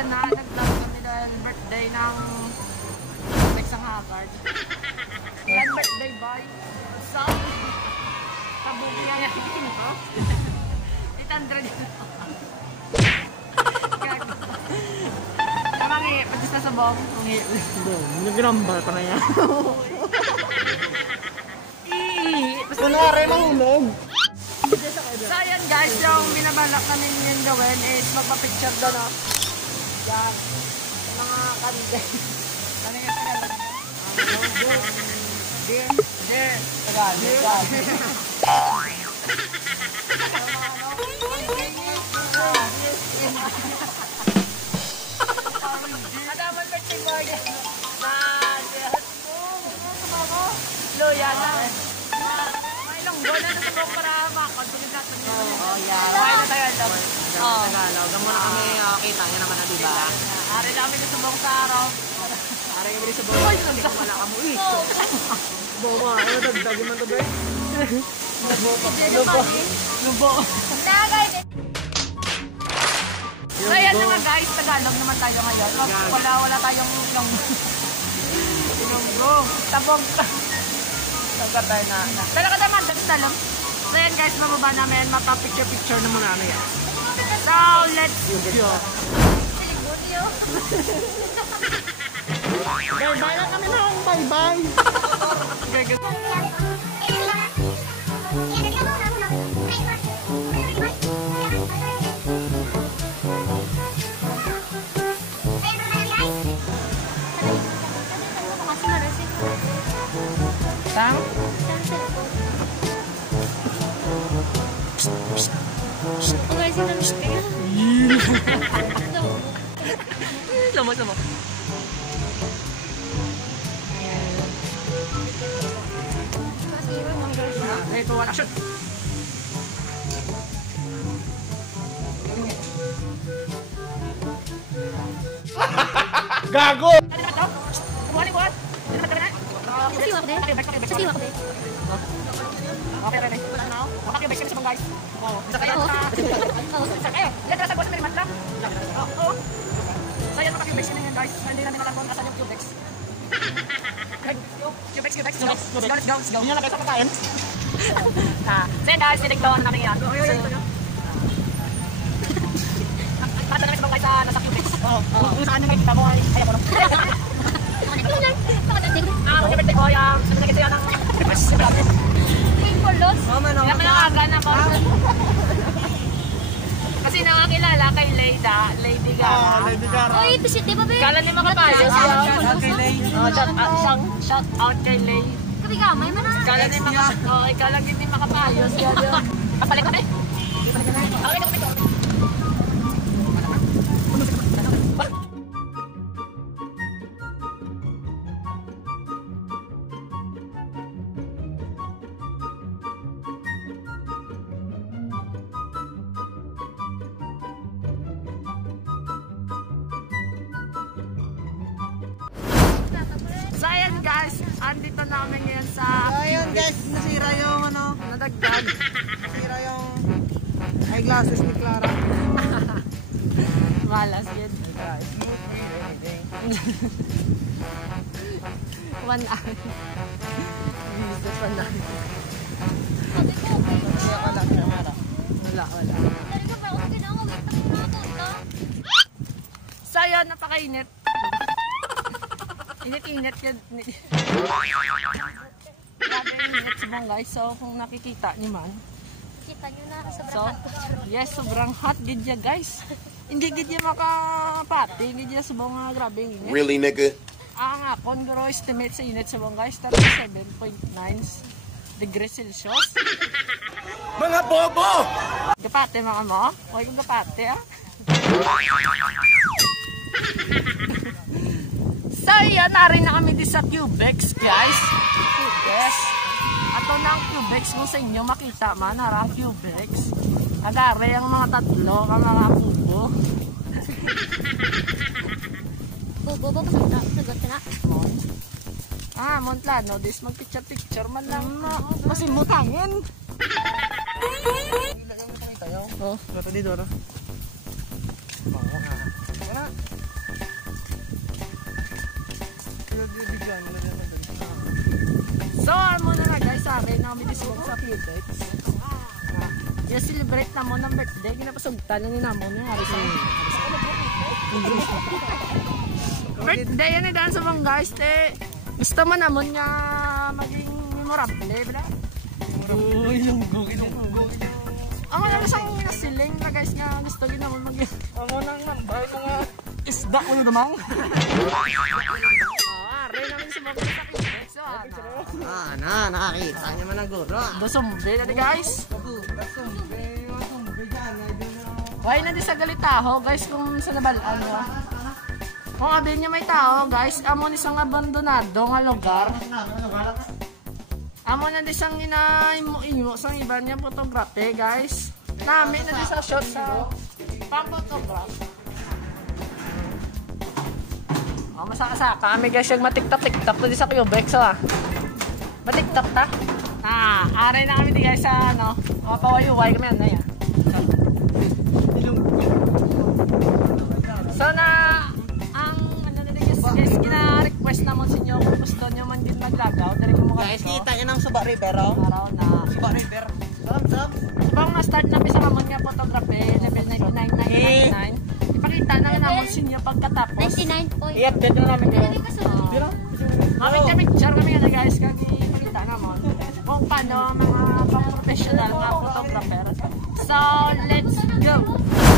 ayan na, nag-vlog kami dahil birthday ng Nexang Haggard. Yan birthday boy. So, kabugi nga yan ko. 800 dito. Namangi, patis na sa bong. Nag-rambal pa na yan. Kunwari mahulog. So ayan guys, yung binabalak namin yung gawin is magpa-picture doon o. Yan. Mga kanday. Ano yung Tagalog? Tagalog. Adaman birthday boy. Luya na. Gawin na sa buong para makakagulid natin yun. Oo, yan. Kaya na tayo alam. Tagalog. Huwag muna kami kita. Yan naman na diba? Ari namin na subong sa araw. Ari kami sa buong. Ay, nagdak wala ka mo eh. Buong mga. Ano dagdagin man ito ba? Nubo. So yan na nga guys. Tagalog naman tayo ngayon. Wala tayong ilonggo. Tabong. Tagatay na. Talaga naman, dalam. So yan guys, mababa namin, mapapicture-picture na muna namin yan. So, let's go. Bye-bye na kami na. Bye-bye. Tang? Sama-sama. Ito, one action. Gago! Kumali ko. Kasi wak din. Kasi wak din. Okay, ready. Makakyo base kami sa guys. Oo. Isa kayo. Oo. Isa kayo. Yan tara sa boss na lang. Oo. So yan makakyo base na yan guys. Hindi namin alam kung asan yung Cubex. Cubex. Let's go. Hindi na kayo sa kakain. So yan guys, siniglawan namin yan. Mata namin sa guys nasa Cubex. Oo. Kung saan namin kita mo ay ayaw ko lang. Birthday ko yung sunod na kasi yan ang kaya malakaga na po. Kasi nakakilala kay Lady Gaga. Lady Gaga. Uy, ito siya, di ba, be? Kala ni makapayos. Shout out kay Lay. Kabi gamay mo na. Kala ni makapayos. Kapalit kami. So ayan guys, andito namin ngayon sa Ayun guys, nasira yung ano, nadagdag. nasira yung eyeglasses ni Clara. Malas yun. One hour. Jesus, 1 hour. Wala. So ayan, napakainit. Init yun. Grabe init sa mga guys. So kung nakikita niyo man. Kita nyo na, sobrang So, hot. yes, sobrang hot gid ya guys. Hindi gid ya makapati. Hindi ya sa mga grabe init. Really, nigga? Ang akon guro estimate sa init sa mga guys 37.9 degrees Celsius. Mga bobo! Gapate mga mo. Huwag kong gapate ah. So yan, narin na kami di sa Cubex guys. Yes. Ato na ang Cubex mo sa inyo makita man. Harang Cubex. Agare ang mga tatlo, ang mga kubo. Bobo, sagot ka na. Montlano, this magpicture-picture man lang na. Masimutangin. Oh, dito dito. So, ano na guys, sa akin, kami diswag sa Cubex. Yung celebrate na mo ng birthday, ginapasugtan na ni Namo na hari sa birthday yan daan sa mga guys, te. Gusto mo naman nga maging memorable, bala? Ilunggo. Ang wala siyang minasiling na guys nga gusto nyo naman maging Ang unang nambay mga isda ko yung dumang. Rin namin sa mga sa Cubex. nakakita niya man ang guro. Dosumbe na guys. Why na di sa galitaho guys kung sa nabalaan mo. Kung abin niya may tao guys, amo ni isang abandonado nga lugar. Amo na di sang imo sang iba niya photography guys. Namin na di sa shot sa pang-photograph. Oh, masaka-saka kami guys yung matiktak-tiktak na di sa Cubex ah. Matiktak ta? Aray na kami di guys sa ano, mapawayuway kami ano yan. So na, ang ano na guys, kina-request naman sa inyo kung gusto nyo man din maglagaw. Guys, kita niyo ng Suba River, oh. Araw na. Suba River. Sam. Ibang na-start na bisa naman nga photography, level 99,999. Ipakita na lang naman sa inyo pagkatapos. 99 I-update na namin kayo. Picture kami na guys, kagi ipakita naman kung paano mga pang-professional na photographer. So, let's go!